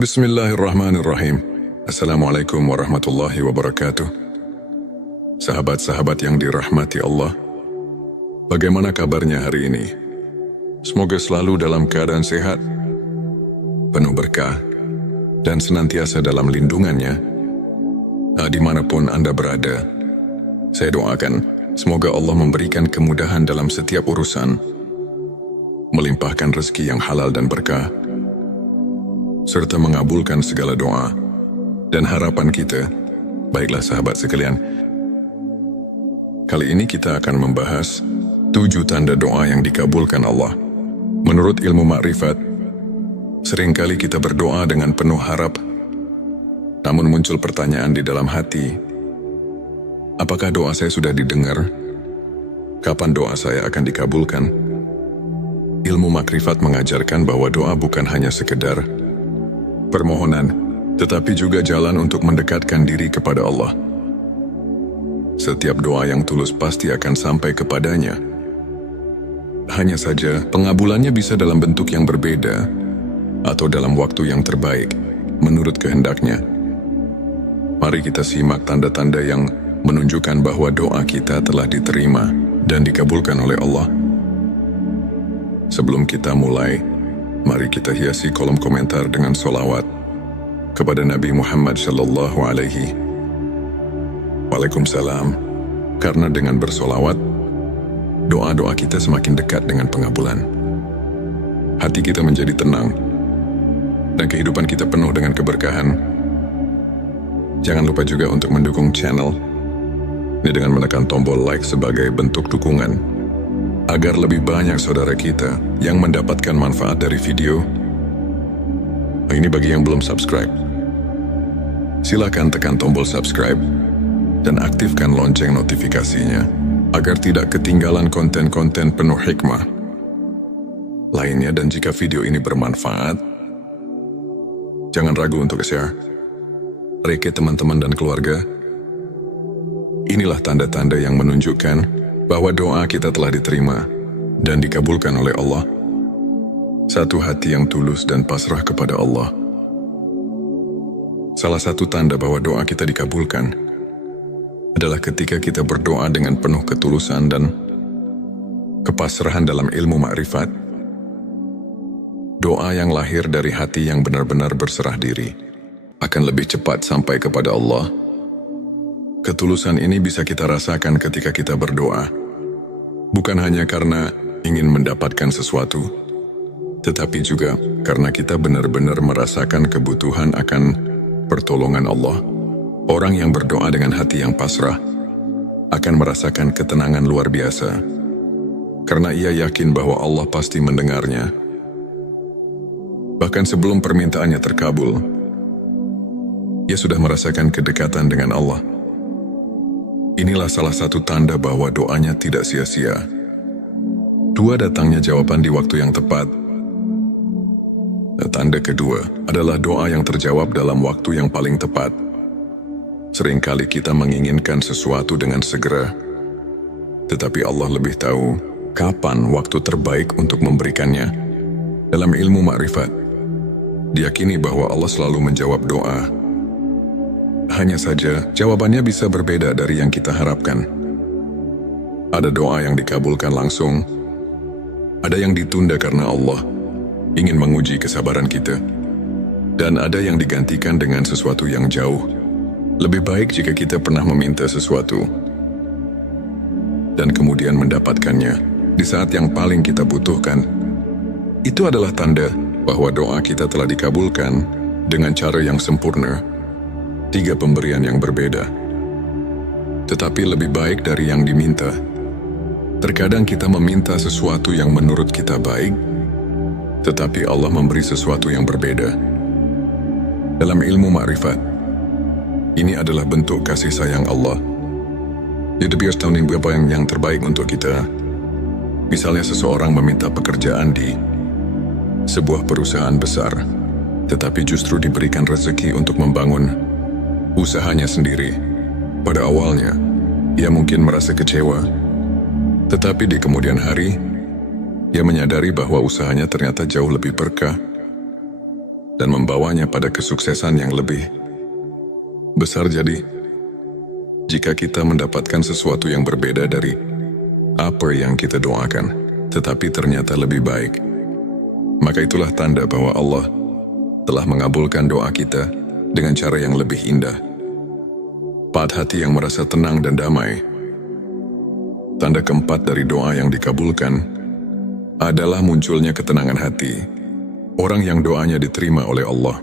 Bismillahirrahmanirrahim. Assalamualaikum warahmatullahi wabarakatuh. Sahabat-sahabat yang dirahmati Allah, bagaimana kabarnya hari ini? Semoga selalu dalam keadaan sehat, penuh berkah, dan senantiasa dalam lindungannya. Dimanapun Anda berada, saya doakan semoga Allah memberikan kemudahan dalam setiap urusan, melimpahkan rezeki yang halal dan berkah, serta mengabulkan segala doa dan harapan kita. Baiklah sahabat sekalian, kali ini kita akan membahas 7 tanda doa yang dikabulkan Allah. Menurut ilmu makrifat, seringkali kita berdoa dengan penuh harap, namun muncul pertanyaan di dalam hati, apakah doa saya sudah didengar? Kapan doa saya akan dikabulkan? Ilmu makrifat mengajarkan bahwa doa bukan hanya sekedar permohonan, tetapi juga jalan untuk mendekatkan diri kepada Allah. Setiap doa yang tulus pasti akan sampai kepadanya. Hanya saja, pengabulannya bisa dalam bentuk yang berbeda, atau dalam waktu yang terbaik, menurut kehendaknya. Mari kita simak tanda-tanda yang menunjukkan bahwa doa kita telah diterima dan dikabulkan oleh Allah. Sebelum kita mulai, mari kita hiasi kolom komentar dengan sholawat kepada Nabi Muhammad sallallahu alaihi Waalaikumsalam. Karena dengan bersolawat, doa-doa kita semakin dekat dengan pengabulan. Hati kita menjadi tenang, dan kehidupan kita penuh dengan keberkahan. Jangan lupa juga untuk mendukung channel ini dengan menekan tombol like sebagai bentuk dukungan, agar lebih banyak saudara kita yang mendapatkan manfaat dari video. Ini bagi yang belum subscribe. Silakan tekan tombol subscribe dan aktifkan lonceng notifikasinya agar tidak ketinggalan konten-konten penuh hikmah lainnya. Dan jika video ini bermanfaat, jangan ragu untuk share ke teman-teman dan keluarga. Inilah tanda-tanda yang menunjukkan bahwa doa kita telah diterima dan dikabulkan oleh Allah. Satu hati yang tulus dan pasrah kepada Allah. Salah satu tanda bahwa doa kita dikabulkan adalah ketika kita berdoa dengan penuh ketulusan dan kepasrahan dalam ilmu makrifat. Doa yang lahir dari hati yang benar-benar berserah diri akan lebih cepat sampai kepada Allah. Ketulusan ini bisa kita rasakan ketika kita berdoa, bukan hanya karena ingin mendapatkan sesuatu, tetapi juga karena kita benar-benar merasakan kebutuhan akan pertolongan Allah. Orang yang berdoa dengan hati yang pasrah akan merasakan ketenangan luar biasa, karena ia yakin bahwa Allah pasti mendengarnya. Bahkan sebelum permintaannya terkabul, ia sudah merasakan kedekatan dengan Allah. Inilah salah satu tanda bahwa doanya tidak sia-sia. 2, datangnya jawaban di waktu yang tepat. Tanda kedua adalah doa yang terjawab dalam waktu yang paling tepat. Seringkali kita menginginkan sesuatu dengan segera, tetapi Allah lebih tahu kapan waktu terbaik untuk memberikannya. Dalam ilmu makrifat, diyakini bahwa Allah selalu menjawab doa. Hanya saja, jawabannya bisa berbeda dari yang kita harapkan. Ada doa yang dikabulkan langsung, ada yang ditunda karena Allah ingin menguji kesabaran kita, dan ada yang digantikan dengan sesuatu yang jauh lebih baik jika kita pernah meminta sesuatu dan kemudian mendapatkannya di saat yang paling kita butuhkan. Itu adalah tanda bahwa doa kita telah dikabulkan dengan cara yang sempurna. 3 pemberian yang berbeda, tetapi lebih baik dari yang diminta. Terkadang kita meminta sesuatu yang menurut kita baik, tetapi Allah memberi sesuatu yang berbeda. Dalam ilmu makrifat, ini adalah bentuk kasih sayang Allah. Jadi biar tahu apa yang terbaik untuk kita. Misalnya seseorang meminta pekerjaan di sebuah perusahaan besar, tetapi justru diberikan rezeki untuk membangun usahanya sendiri. Pada awalnya, ia mungkin merasa kecewa, tetapi di kemudian hari, ia menyadari bahwa usahanya ternyata jauh lebih berkah. dan membawanya pada kesuksesan yang lebih besar. Jadi, jika kita mendapatkan sesuatu yang berbeda dari apa yang kita doakan, tetapi ternyata lebih baik, maka itulah tanda bahwa Allah telah mengabulkan doa kita dengan cara yang lebih indah. Pada hati yang merasa tenang dan damai. Tanda keempat dari doa yang dikabulkan adalah munculnya ketenangan hati. Orang yang doanya diterima oleh Allah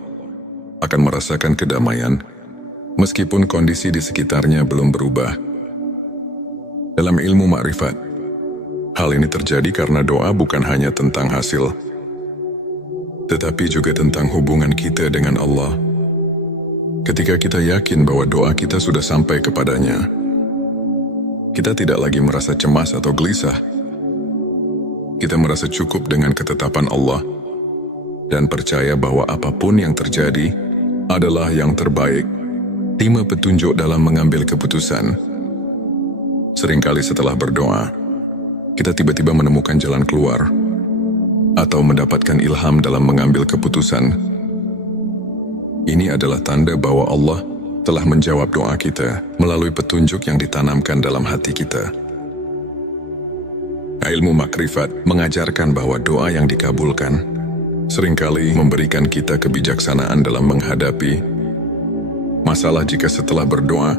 akan merasakan kedamaian meskipun kondisi di sekitarnya belum berubah. Dalam ilmu makrifat, hal ini terjadi karena doa bukan hanya tentang hasil, tetapi juga tentang hubungan kita dengan Allah. Ketika kita yakin bahwa doa kita sudah sampai kepadanya, kita tidak lagi merasa cemas atau gelisah. Kita merasa cukup dengan ketetapan Allah dan percaya bahwa apapun yang terjadi adalah yang terbaik. Terima petunjuk dalam mengambil keputusan. Seringkali setelah berdoa, kita tiba-tiba menemukan jalan keluar atau mendapatkan ilham dalam mengambil keputusan. Ini adalah tanda bahwa Allah telah menjawab doa kita melalui petunjuk yang ditanamkan dalam hati kita. Ilmu makrifat mengajarkan bahwa doa yang dikabulkan seringkali memberikan kita kebijaksanaan dalam menghadapi masalah. Jika setelah berdoa,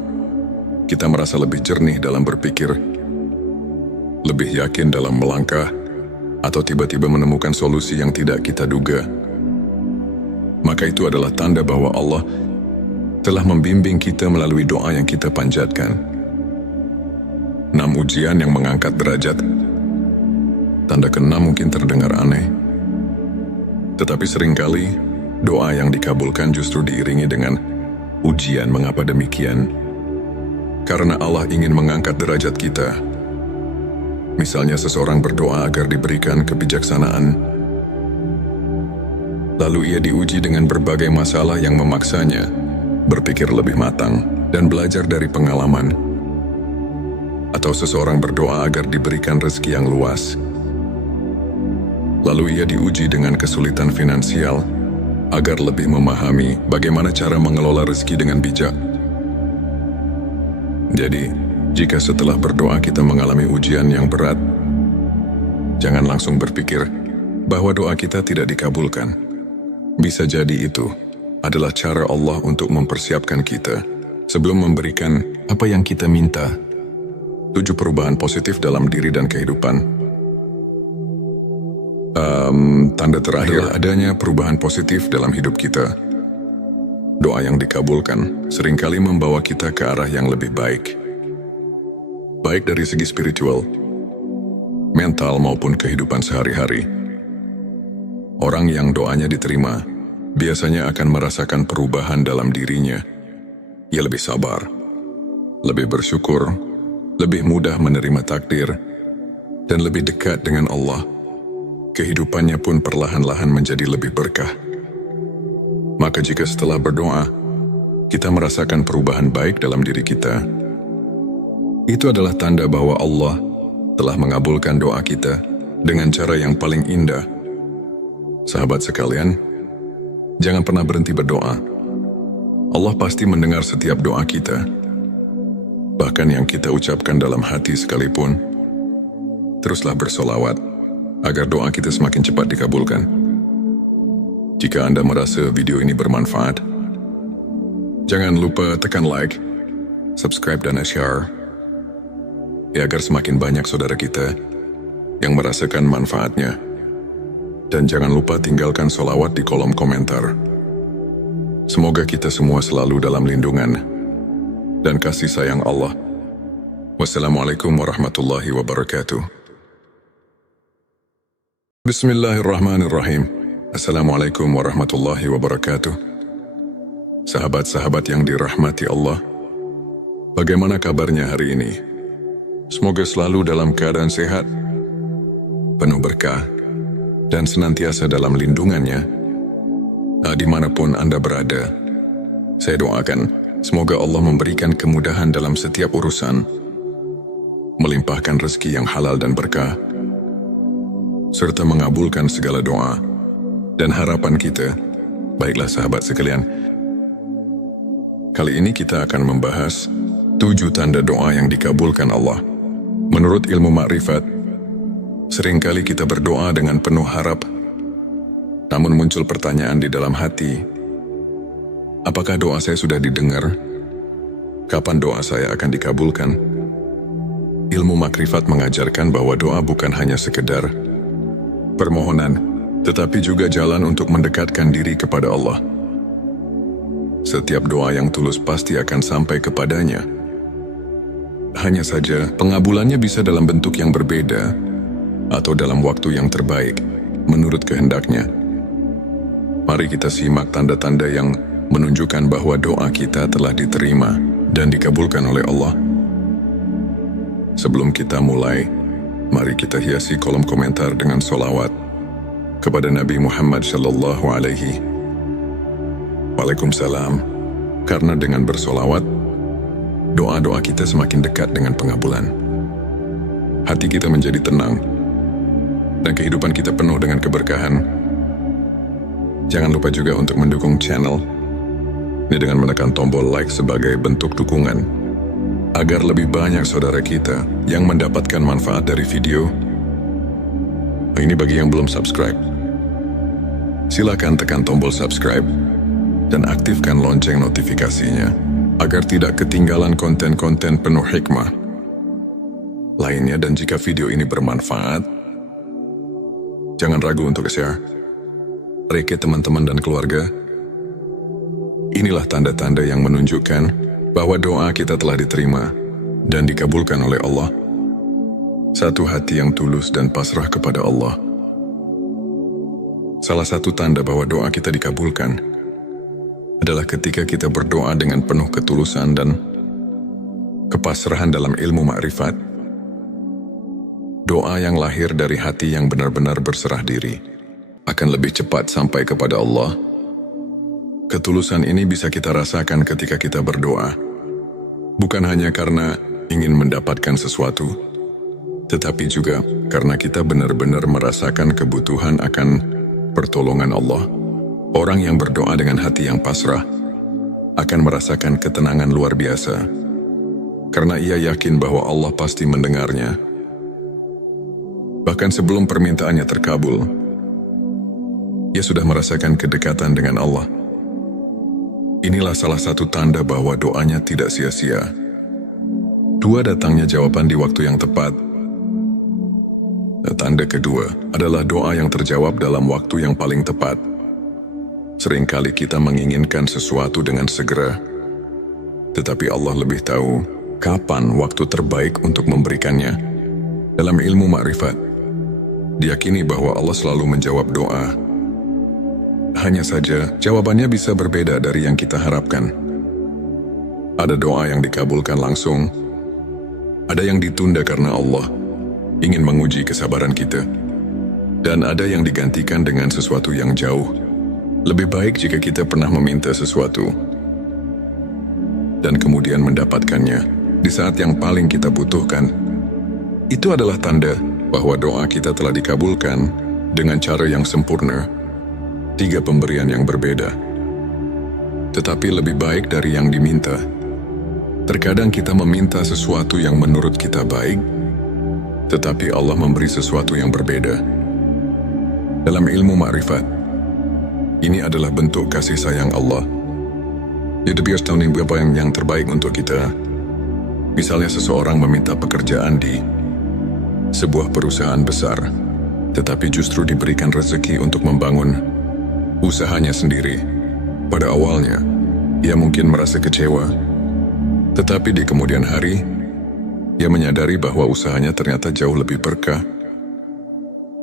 kita merasa lebih jernih dalam berpikir, lebih yakin dalam melangkah, atau tiba-tiba menemukan solusi yang tidak kita duga, maka itu adalah tanda bahwa Allah telah membimbing kita melalui doa yang kita panjatkan. 6 ujian yang mengangkat derajat. Tanda ke-6 mungkin terdengar aneh, tetapi seringkali doa yang dikabulkan justru diiringi dengan ujian. Mengapa demikian? Karena Allah ingin mengangkat derajat kita. Misalnya seseorang berdoa agar diberikan kebijaksanaan, lalu ia diuji dengan berbagai masalah yang memaksanya berpikir lebih matang dan belajar dari pengalaman. Atau seseorang berdoa agar diberikan rezeki yang luas, lalu ia diuji dengan kesulitan finansial agar lebih memahami bagaimana cara mengelola rezeki dengan bijak. Jadi, jika setelah berdoa kita mengalami ujian yang berat, jangan langsung berpikir bahwa doa kita tidak dikabulkan. Bisa jadi itu adalah cara Allah untuk mempersiapkan kita sebelum memberikan apa yang kita minta. 7 perubahan positif dalam diri dan kehidupan. Tanda terakhir adanya perubahan positif dalam hidup kita. Doa yang dikabulkan seringkali membawa kita ke arah yang lebih baik. Baik dari segi spiritual, mental maupun kehidupan sehari-hari. Orang yang doanya diterima biasanya akan merasakan perubahan dalam dirinya. Ia lebih sabar, lebih bersyukur, lebih mudah menerima takdir, dan lebih dekat dengan Allah. Kehidupannya pun perlahan-lahan menjadi lebih berkah. Maka jika setelah berdoa, kita merasakan perubahan baik dalam diri kita, itu adalah tanda bahwa Allah telah mengabulkan doa kita dengan cara yang paling indah. Sahabat sekalian, jangan pernah berhenti berdoa. Allah pasti mendengar setiap doa kita. Bahkan yang kita ucapkan dalam hati sekalipun. Teruslah bersolawat agar doa kita semakin cepat dikabulkan. Jika Anda merasa video ini bermanfaat, jangan lupa tekan like, subscribe dan share, agar semakin banyak saudara kita yang merasakan manfaatnya. Dan jangan lupa tinggalkan sholawat di kolom komentar. Semoga kita semua selalu dalam lindungan dan kasih sayang Allah. Wassalamualaikum warahmatullahi wabarakatuh. Bismillahirrahmanirrahim. Assalamualaikum warahmatullahi wabarakatuh. Sahabat-sahabat yang dirahmati Allah, bagaimana kabarnya hari ini? Semoga selalu dalam keadaan sehat, penuh berkah, dan senantiasa dalam lindungannya. Dimanapun Anda berada, saya doakan semoga Allah memberikan kemudahan dalam setiap urusan, melimpahkan rezeki yang halal dan berkah, serta mengabulkan segala doa dan harapan kita Baiklah sahabat sekalian, kali ini kita akan membahas 7 tanda doa yang dikabulkan Allah. Menurut ilmu makrifat, seringkali kita berdoa dengan penuh harap, namun muncul pertanyaan di dalam hati, apakah doa saya sudah didengar? Kapan doa saya akan dikabulkan? Ilmu makrifat mengajarkan bahwa doa bukan hanya sekedar permohonan, tetapi juga jalan untuk mendekatkan diri kepada Allah. Setiap doa yang tulus pasti akan sampai kepadanya. Hanya saja, pengabulannya bisa dalam bentuk yang berbeda atau dalam waktu yang terbaik, menurut kehendaknya. Mari kita simak tanda-tanda yang menunjukkan bahwa doa kita telah diterima dan dikabulkan oleh Allah. Sebelum kita mulai, mari kita hiasi kolom komentar dengan sholawat kepada Nabi Muhammad Sallallahu Alaihi Waalaikumsalam. Karena dengan bersolawat, doa-doa kita semakin dekat dengan pengabulan. Hati kita menjadi tenang, dan kehidupan kita penuh dengan keberkahan. Jangan lupa juga untuk mendukung channel ini dengan menekan tombol like sebagai bentuk dukungan, agar lebih banyak saudara kita yang mendapatkan manfaat dari video. Ini bagi yang belum subscribe. Silakan tekan tombol subscribe dan aktifkan lonceng notifikasinya, agar tidak ketinggalan konten-konten penuh hikmah lainnya. Dan jika video ini bermanfaat, jangan ragu untuk share ke teman-teman dan keluarga. Inilah tanda-tanda yang menunjukkan bahwa doa kita telah diterima dan dikabulkan oleh Allah. Satu hati yang tulus dan pasrah kepada Allah. Salah satu tanda bahwa doa kita dikabulkan adalah ketika kita berdoa dengan penuh ketulusan dan kepasrahan dalam ilmu makrifat. Doa yang lahir dari hati yang benar-benar berserah diri akan lebih cepat sampai kepada Allah. Ketulusan ini bisa kita rasakan ketika kita berdoa, bukan hanya karena ingin mendapatkan sesuatu, tetapi juga karena kita benar-benar merasakan kebutuhan akan pertolongan Allah. Orang yang berdoa dengan hati yang pasrah akan merasakan ketenangan luar biasa, karena ia yakin bahwa Allah pasti mendengarnya. Bahkan sebelum permintaannya terkabul, ia sudah merasakan kedekatan dengan Allah. Inilah salah satu tanda bahwa doanya tidak sia-sia. 2, datangnya jawaban di waktu yang tepat. Tanda kedua adalah doa yang terjawab dalam waktu yang paling tepat. Seringkali kita menginginkan sesuatu dengan segera, tetapi Allah lebih tahu kapan waktu terbaik untuk memberikannya. Dalam ilmu makrifat, diyakini bahwa Allah selalu menjawab doa. Hanya saja, jawabannya bisa berbeda dari yang kita harapkan. Ada doa yang dikabulkan langsung, ada yang ditunda karena Allah ingin menguji kesabaran kita, dan ada yang digantikan dengan sesuatu yang jauh lebih baik jika kita pernah meminta sesuatu dan kemudian mendapatkannya di saat yang paling kita butuhkan. Itu adalah tanda bahwa doa kita telah dikabulkan dengan cara yang sempurna. 3 pemberian yang berbeda, tetapi lebih baik dari yang diminta. Terkadang kita meminta sesuatu yang menurut kita baik, tetapi Allah memberi sesuatu yang berbeda. Dalam ilmu makrifat, ini adalah bentuk kasih sayang Allah. Dia biasa tahu apa yang terbaik untuk kita. Misalnya seseorang meminta pekerjaan di sebuah perusahaan besar, tetapi justru diberikan rezeki untuk membangun usahanya sendiri. Pada awalnya, ia mungkin merasa kecewa, tetapi di kemudian hari, ia menyadari bahwa usahanya ternyata jauh lebih berkah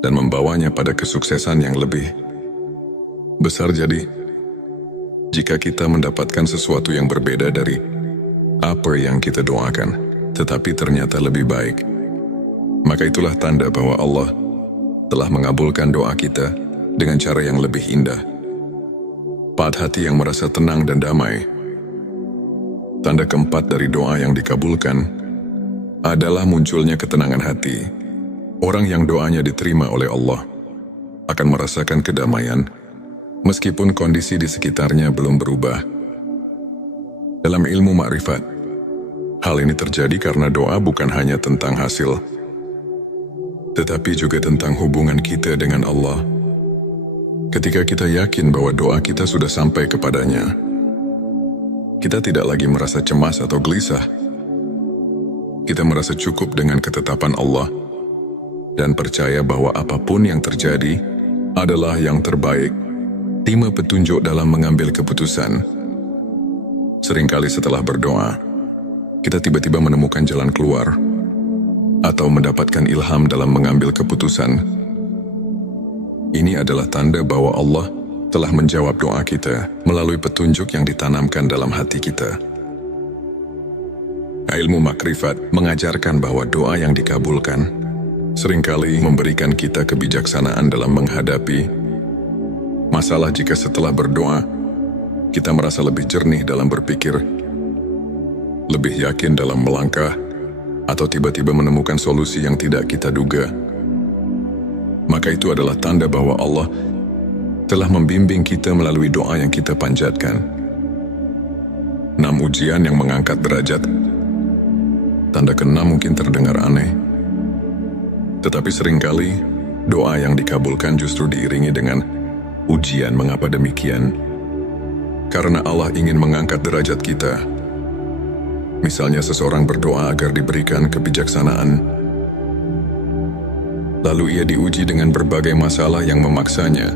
dan membawanya pada kesuksesan yang lebih besar. Jadi, jika kita mendapatkan sesuatu yang berbeda dari apa yang kita doakan, tetapi ternyata lebih baik, maka itulah tanda bahwa Allah telah mengabulkan doa kita dengan cara yang lebih indah. 4, hati yang merasa tenang dan damai. Tanda keempat dari doa yang dikabulkan adalah munculnya ketenangan hati. Orang yang doanya diterima oleh Allah akan merasakan kedamaian meskipun kondisi di sekitarnya belum berubah. Dalam ilmu makrifat, hal ini terjadi karena doa bukan hanya tentang hasil, tetapi juga tentang hubungan kita dengan Allah. Ketika kita yakin bahwa doa kita sudah sampai kepadanya, kita tidak lagi merasa cemas atau gelisah. Kita merasa cukup dengan ketetapan Allah dan percaya bahwa apapun yang terjadi adalah yang terbaik. Terima petunjuk dalam mengambil keputusan. Seringkali setelah berdoa, kita tiba-tiba menemukan jalan keluar atau mendapatkan ilham dalam mengambil keputusan. Ini adalah tanda bahwa Allah telah menjawab doa kita melalui petunjuk yang ditanamkan dalam hati kita. Ilmu makrifat mengajarkan bahwa doa yang dikabulkan seringkali memberikan kita kebijaksanaan dalam menghadapi masalah. Jika setelah berdoa, kita merasa lebih jernih dalam berpikir, lebih yakin dalam melangkah, atau tiba-tiba menemukan solusi yang tidak kita duga, maka itu adalah tanda bahwa Allah telah membimbing kita melalui doa yang kita panjatkan. 6 ujian yang mengangkat derajat. Tanda ke-6 mungkin terdengar aneh, tetapi seringkali doa yang dikabulkan justru diiringi dengan ujian. Mengapa demikian? Karena Allah ingin mengangkat derajat kita. Misalnya seseorang berdoa agar diberikan kebijaksanaan, lalu ia diuji dengan berbagai masalah yang memaksanya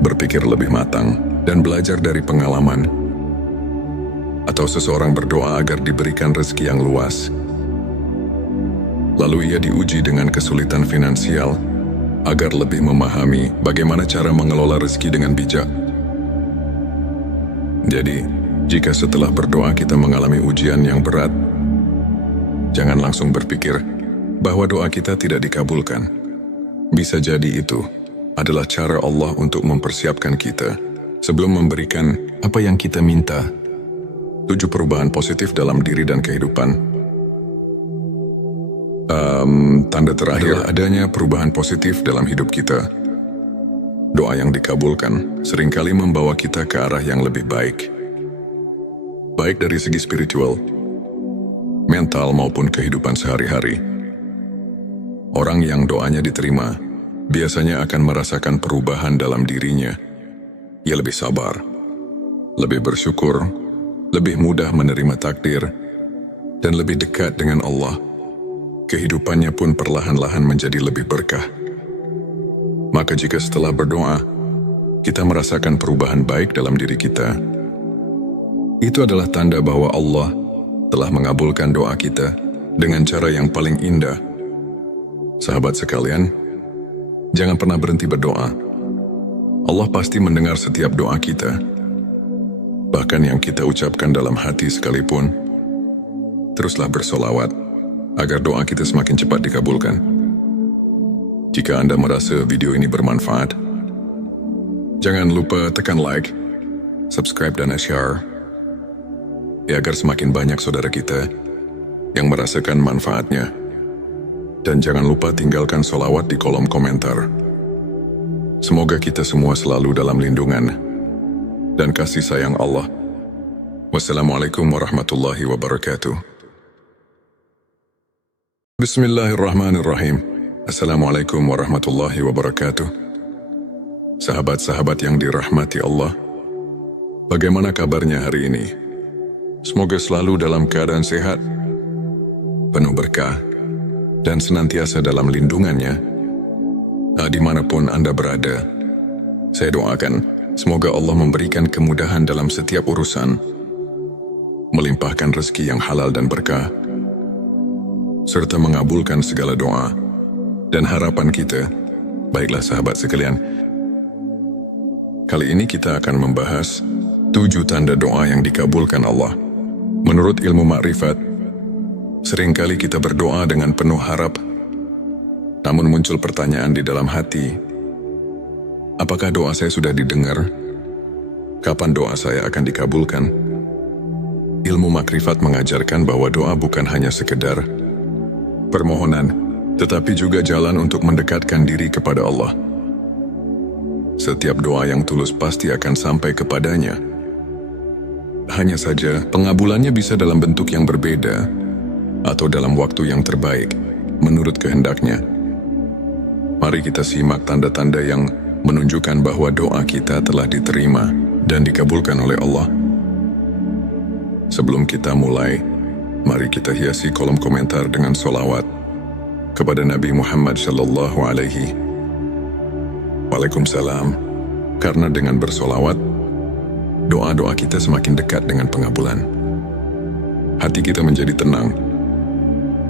berpikir lebih matang dan belajar dari pengalaman. Atau seseorang berdoa agar diberikan rezeki yang luas, lalu ia diuji dengan kesulitan finansial agar lebih memahami bagaimana cara mengelola rezeki dengan bijak. Jadi, jika setelah berdoa kita mengalami ujian yang berat, jangan langsung berpikir bahwa doa kita tidak dikabulkan. Bisa jadi itu adalah cara Allah untuk mempersiapkan kita sebelum memberikan apa yang kita minta. 7 perubahan positif dalam diri dan kehidupan. Tanda terakhir adanya perubahan positif dalam hidup kita. Doa yang dikabulkan seringkali membawa kita ke arah yang lebih baik. Baik dari segi spiritual, mental maupun kehidupan sehari-hari. Orang yang doanya diterima biasanya akan merasakan perubahan dalam dirinya. Ia lebih sabar, lebih bersyukur, lebih mudah menerima takdir, dan lebih dekat dengan Allah. Kehidupannya pun perlahan-lahan menjadi lebih berkah. Maka jika setelah berdoa, kita merasakan perubahan baik dalam diri kita, itu adalah tanda bahwa Allah telah mengabulkan doa kita dengan cara yang paling indah. Sahabat sekalian, jangan pernah berhenti berdoa. Allah pasti mendengar setiap doa kita. Bahkan yang kita ucapkan dalam hati sekalipun. Teruslah bersolawat agar doa kita semakin cepat dikabulkan. Jika Anda merasa video ini bermanfaat, jangan lupa tekan like, subscribe dan share, ya agar semakin banyak saudara kita yang merasakan manfaatnya. Dan jangan lupa tinggalkan solawat di kolom komentar. Semoga kita semua selalu dalam lindungan dan kasih sayang Allah. Wassalamualaikum warahmatullahi wabarakatuh. Bismillahirrahmanirrahim. Assalamualaikum warahmatullahi wabarakatuh. Sahabat-sahabat yang dirahmati Allah, bagaimana kabarnya hari ini? Semoga selalu dalam keadaan sehat, penuh berkah, dan senantiasa dalam lindungannya. Dimanapun Anda berada, saya doakan semoga Allah memberikan kemudahan dalam setiap urusan, melimpahkan rezeki yang halal dan berkah, serta mengabulkan segala doa dan harapan kita. Baiklah sahabat sekalian, kali ini kita akan membahas 7 tanda doa yang dikabulkan Allah. Menurut ilmu makrifat, seringkali kita berdoa dengan penuh harap, namun muncul pertanyaan di dalam hati, apakah doa saya sudah didengar? Kapan doa saya akan dikabulkan? Ilmu makrifat mengajarkan bahwa doa bukan hanya sekedar permohonan, tetapi juga jalan untuk mendekatkan diri kepada Allah. setiap doa yang tulus pasti akan sampai kepadanya. Hanya saja, pengabulannya bisa dalam bentuk yang berbeda atau dalam waktu yang terbaik, menurut kehendaknya. Mari kita simak tanda-tanda yang menunjukkan bahwa doa kita telah diterima dan dikabulkan oleh Allah. Sebelum kita mulai, mari kita hiasi kolom komentar dengan sholawat kepada Nabi Muhammad Sallallahu Alaihi Waalaikumsalam. Karena dengan bersolawat, doa-doa kita semakin dekat dengan pengabulan. Hati kita menjadi tenang,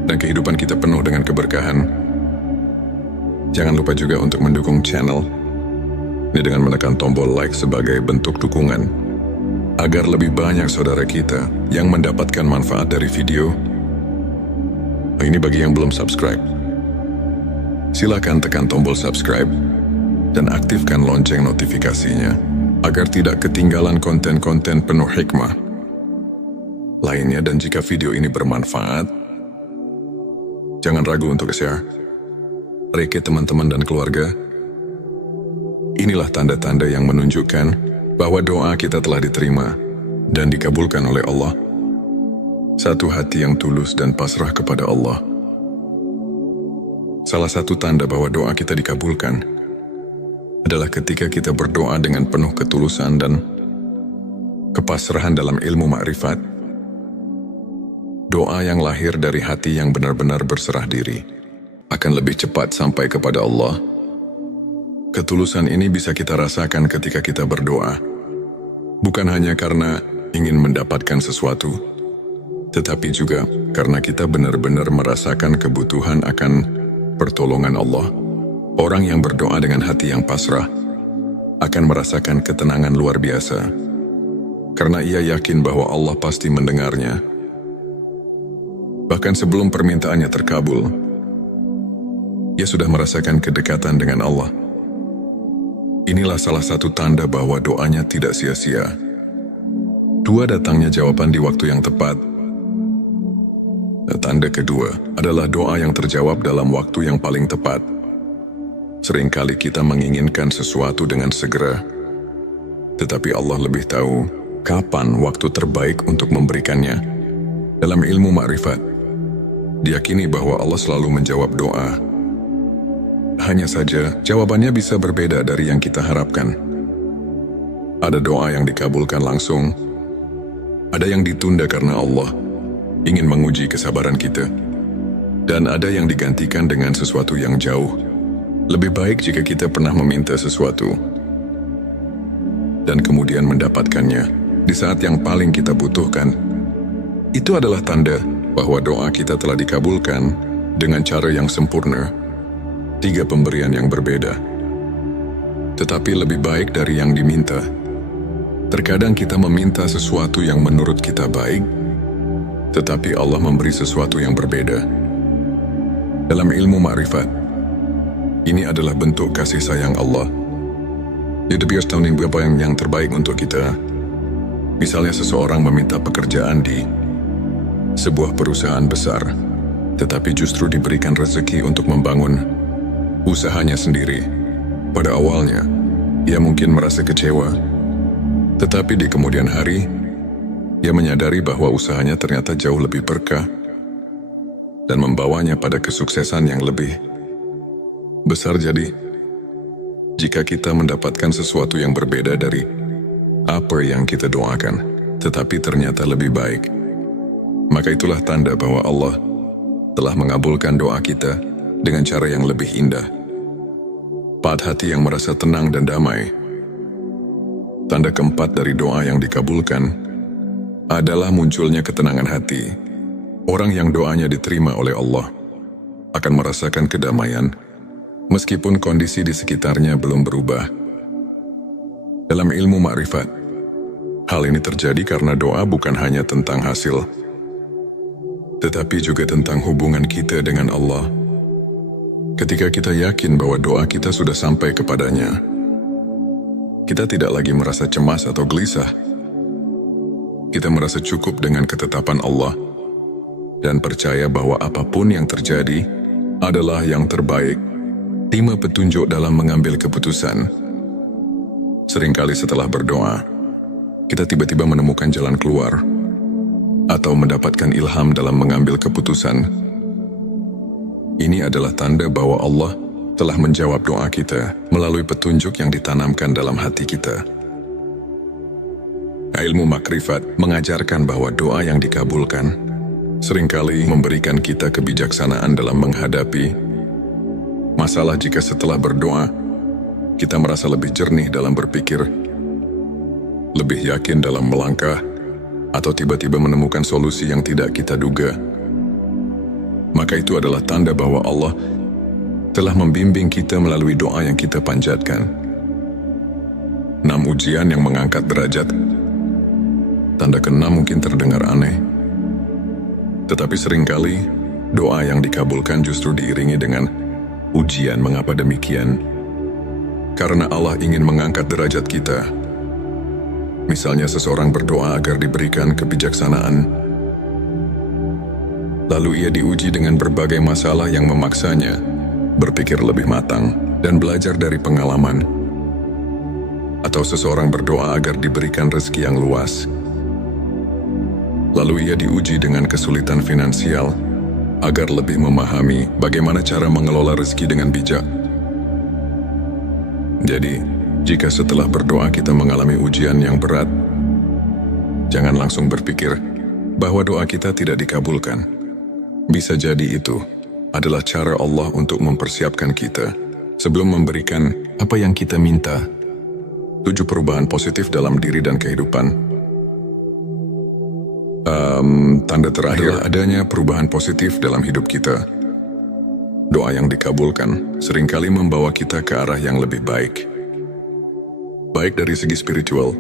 dan kehidupan kita penuh dengan keberkahan. Jangan lupa juga untuk mendukung channel ini dengan menekan tombol like sebagai bentuk dukungan, agar lebih banyak saudara kita yang mendapatkan manfaat dari video. Ini bagi yang belum subscribe. Silakan tekan tombol subscribe dan aktifkan lonceng notifikasinya agar tidak ketinggalan konten-konten penuh hikmah lainnya. Dan jika video ini bermanfaat, jangan ragu untuk share ke teman-teman dan keluarga. Inilah tanda-tanda yang menunjukkan bahwa doa kita telah diterima dan dikabulkan oleh Allah. Satu hati yang tulus dan pasrah kepada Allah. Salah satu tanda bahwa doa kita dikabulkan adalah ketika kita berdoa dengan penuh ketulusan dan kepasrahan dalam ilmu makrifat. Doa yang lahir dari hati yang benar-benar berserah diri akan lebih cepat sampai kepada Allah. Ketulusan ini bisa kita rasakan ketika kita berdoa, bukan hanya karena ingin mendapatkan sesuatu, tetapi juga karena kita benar-benar merasakan kebutuhan akan pertolongan Allah. Orang yang berdoa dengan hati yang pasrah akan merasakan ketenangan luar biasa, karena ia yakin bahwa Allah pasti mendengarnya. Bahkan sebelum permintaannya terkabul, ia sudah merasakan kedekatan dengan Allah. Inilah salah satu tanda bahwa doanya tidak sia-sia. Dua, datangnya jawaban di waktu yang tepat. Tanda kedua adalah doa yang terjawab dalam waktu yang paling tepat. Seringkali kita menginginkan sesuatu dengan segera, tetapi Allah lebih tahu kapan waktu terbaik untuk memberikannya. Dalam ilmu makrifat, diyakini bahwa Allah selalu menjawab doa. Hanya saja, jawabannya bisa berbeda dari yang kita harapkan. Ada doa yang dikabulkan langsung, ada yang ditunda karena Allah ingin menguji kesabaran kita, dan ada yang digantikan dengan sesuatu yang jauh lebih baik jika kita pernah meminta sesuatu dan kemudian mendapatkannya di saat yang paling kita butuhkan. Itu adalah tanda bahwa doa kita telah dikabulkan dengan cara yang sempurna. 3 pemberian yang berbeda, tetapi lebih baik dari yang diminta. Terkadang kita meminta sesuatu yang menurut kita baik, tetapi Allah memberi sesuatu yang berbeda. Dalam ilmu makrifat, ini adalah bentuk kasih sayang Allah. Dia biasa tahu apa yang terbaik untuk kita. Misalnya seseorang meminta pekerjaan di sebuah perusahaan besar, tetapi justru diberikan rezeki untuk membangun usahanya sendiri. Pada awalnya, ia mungkin merasa kecewa, tetapi di kemudian hari, ia menyadari bahwa usahanya ternyata jauh lebih berkah dan membawanya pada kesuksesan yang lebih besar. Jadi, jika kita mendapatkan sesuatu yang berbeda dari apa yang kita doakan, tetapi ternyata lebih baik, maka itulah tanda bahwa Allah telah mengabulkan doa kita dengan cara yang lebih indah. 4, hati yang merasa tenang dan damai. Tanda keempat dari doa yang dikabulkan adalah munculnya ketenangan hati. Orang yang doanya diterima oleh Allah akan merasakan kedamaian meskipun kondisi di sekitarnya belum berubah. Dalam ilmu makrifat, hal ini terjadi karena doa bukan hanya tentang hasil, tetapi juga tentang hubungan kita dengan Allah. Ketika kita yakin bahwa doa kita sudah sampai kepadanya, kita tidak lagi merasa cemas atau gelisah. Kita merasa cukup dengan ketetapan Allah dan percaya bahwa apapun yang terjadi adalah yang terbaik. 5, petunjuk dalam mengambil keputusan. Seringkali setelah berdoa, kita tiba-tiba menemukan jalan keluar atau mendapatkan ilham dalam mengambil keputusan. Ini adalah tanda bahwa Allah telah menjawab doa kita melalui petunjuk yang ditanamkan dalam hati kita. Ilmu makrifat mengajarkan bahwa doa yang dikabulkan seringkali memberikan kita kebijaksanaan dalam menghadapi masalah. Jika setelah berdoa, kita merasa lebih jernih dalam berpikir, lebih yakin dalam melangkah, atau tiba-tiba menemukan solusi yang tidak kita duga, maka itu adalah tanda bahwa Allah telah membimbing kita melalui doa yang kita panjatkan. 6 ujian yang mengangkat derajat. Tanda ke-6 mungkin terdengar aneh, tetapi seringkali doa yang dikabulkan justru diiringi dengan ujian. Mengapa demikian? Karena Allah ingin mengangkat derajat kita. Misalnya seseorang berdoa agar diberikan kebijaksanaan, lalu ia diuji dengan berbagai masalah yang memaksanya berpikir lebih matang dan belajar dari pengalaman. Atau seseorang berdoa agar diberikan rezeki yang luas, lalu ia diuji dengan kesulitan finansial agar lebih memahami bagaimana cara mengelola rezeki dengan bijak. Jadi, jika setelah berdoa kita mengalami ujian yang berat, jangan langsung berpikir bahwa doa kita tidak dikabulkan. Bisa jadi itu adalah cara Allah untuk mempersiapkan kita sebelum memberikan apa yang kita minta. 7 perubahan positif dalam diri dan kehidupan. Tanda terakhir adanya perubahan positif dalam hidup kita. Doa yang dikabulkan seringkali membawa kita ke arah yang lebih baik. Baik dari segi spiritual,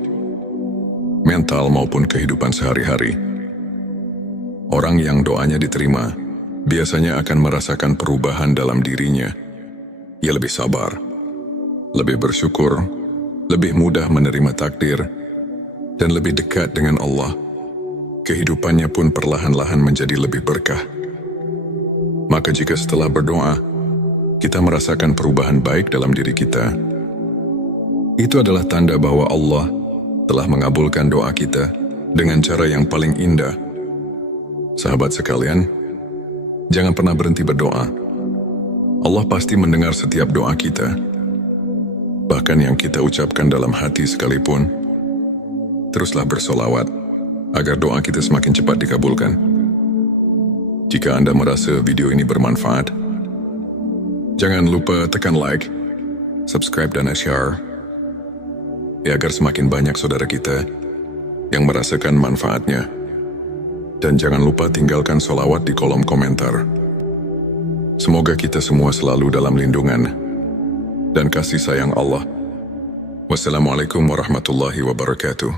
mental maupun kehidupan sehari-hari. Orang yang doanya diterima biasanya akan merasakan perubahan dalam dirinya. Ia lebih sabar, lebih bersyukur, lebih mudah menerima takdir, dan lebih dekat dengan Allah. Kehidupannya pun perlahan-lahan menjadi lebih berkah. Maka jika setelah berdoa, kita merasakan perubahan baik dalam diri kita, itu adalah tanda bahwa Allah telah mengabulkan doa kita dengan cara yang paling indah. Sahabat sekalian, jangan pernah berhenti berdoa. Allah pasti mendengar setiap doa kita, bahkan yang kita ucapkan dalam hati sekalipun. Teruslah bersolawat agar doa kita semakin cepat dikabulkan. Jika Anda merasa video ini bermanfaat, jangan lupa tekan like, subscribe, dan share, agar semakin banyak saudara kita yang merasakan manfaatnya. Dan jangan lupa tinggalkan solawat di kolom komentar. Semoga kita semua selalu dalam lindungan dan kasih sayang Allah. Wassalamualaikum warahmatullahi wabarakatuh.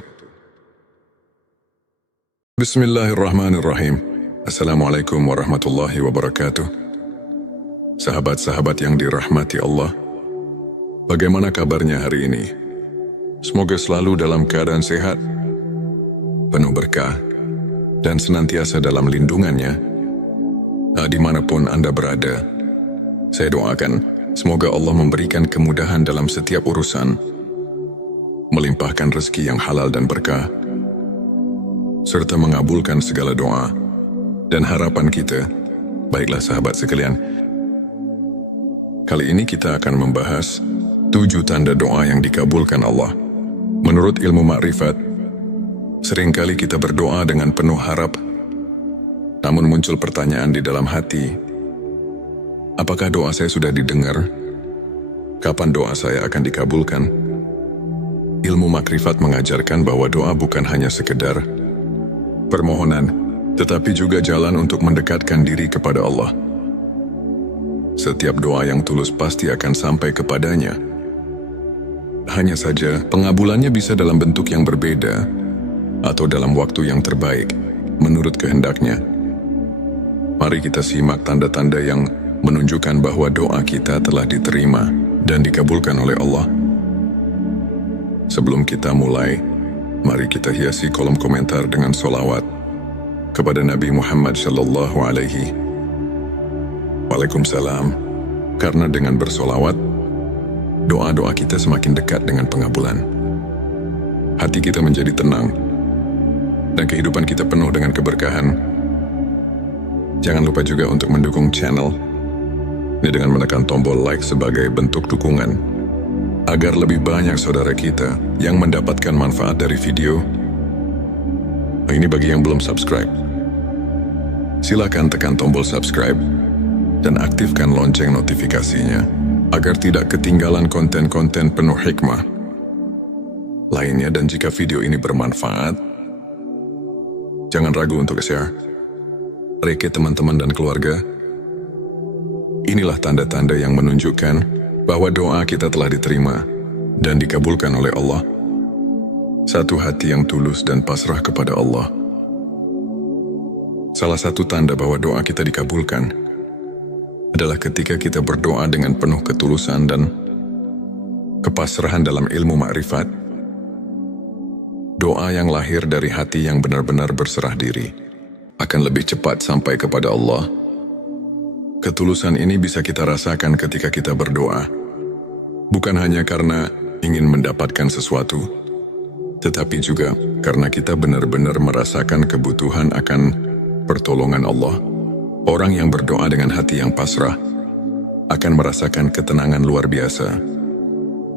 Bismillahirrahmanirrahim. Assalamualaikum warahmatullahi wabarakatuh. Sahabat-sahabat yang dirahmati Allah, bagaimana kabarnya hari ini? Semoga selalu dalam keadaan sehat, penuh berkah, dan senantiasa dalam lindungannya. Dimanapun Anda berada, saya doakan semoga Allah memberikan kemudahan dalam setiap urusan, melimpahkan rezeki yang halal dan berkah, serta mengabulkan segala doa dan harapan kita. Baiklah sahabat sekalian, kali ini kita akan membahas 7 tanda doa yang dikabulkan Allah. Menurut ilmu makrifat, seringkali kita berdoa dengan penuh harap, namun muncul pertanyaan di dalam hati, apakah doa saya sudah didengar? Kapan doa saya akan dikabulkan? Ilmu makrifat mengajarkan bahwa doa bukan hanya sekedar permohonan, tetapi juga jalan untuk mendekatkan diri kepada Allah. Setiap doa yang tulus pasti akan sampai kepadanya. Hanya saja, pengabulannya bisa dalam bentuk yang berbeda atau dalam waktu yang terbaik, menurut kehendaknya. Mari kita simak tanda-tanda yang menunjukkan bahwa doa kita telah diterima dan dikabulkan oleh Allah. Sebelum kita mulai, mari kita hiasi kolom komentar dengan solawat kepada Nabi Muhammad Sallallahu Alaihi Waalaikumsalam. Karena dengan bersolawat, doa-doa kita semakin dekat dengan pengabulan. hati kita menjadi tenang, dan kehidupan kita penuh dengan keberkahan. Jangan lupa juga untuk mendukung channel ini dengan menekan tombol like sebagai bentuk dukungan, agar lebih banyak saudara kita yang mendapatkan manfaat dari video. Ini bagi yang belum subscribe. Silakan tekan tombol subscribe dan aktifkan lonceng notifikasinya, agar tidak ketinggalan konten-konten penuh hikmah lainnya. Dan jika video ini bermanfaat, jangan ragu untuk share ke teman-teman dan keluarga. Inilah tanda-tanda yang menunjukkan bahwa doa kita telah diterima dan dikabulkan oleh Allah. Satu hati yang tulus dan pasrah kepada Allah. Salah satu tanda bahwa doa kita dikabulkan adalah ketika kita berdoa dengan penuh ketulusan dan kepasrahan dalam ilmu ma'rifat. Doa yang lahir dari hati yang benar-benar berserah diri akan lebih cepat sampai kepada Allah. Ketulusan ini bisa kita rasakan ketika kita berdoa, bukan hanya karena ingin mendapatkan sesuatu, tetapi juga karena kita benar-benar merasakan kebutuhan akan pertolongan Allah. Orang yang berdoa dengan hati yang pasrah akan merasakan ketenangan luar biasa,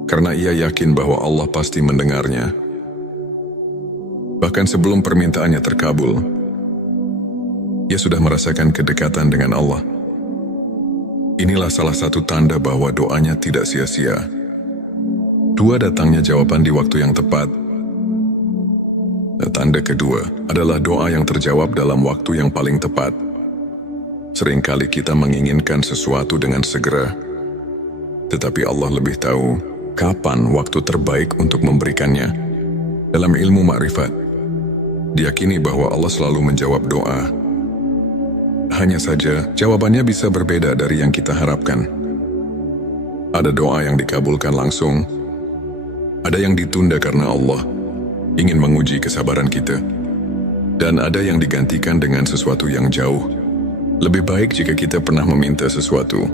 karena ia yakin bahwa Allah pasti mendengarnya. Bahkan sebelum permintaannya terkabul, ia sudah merasakan kedekatan dengan Allah. Inilah salah satu tanda bahwa doanya tidak sia-sia. Dua, datangnya jawaban di waktu yang tepat. Tanda kedua adalah doa yang terjawab dalam waktu yang paling tepat. Seringkali kita menginginkan sesuatu dengan segera, tetapi Allah lebih tahu kapan waktu terbaik untuk memberikannya. Dalam ilmu ma'rifat, diyakini bahwa Allah selalu menjawab doa. Hanya saja, jawabannya bisa berbeda dari yang kita harapkan. Ada doa yang dikabulkan langsung, ada yang ditunda karena Allah ingin menguji kesabaran kita, dan ada yang digantikan dengan sesuatu yang jauh lebih baik jika kita pernah meminta sesuatu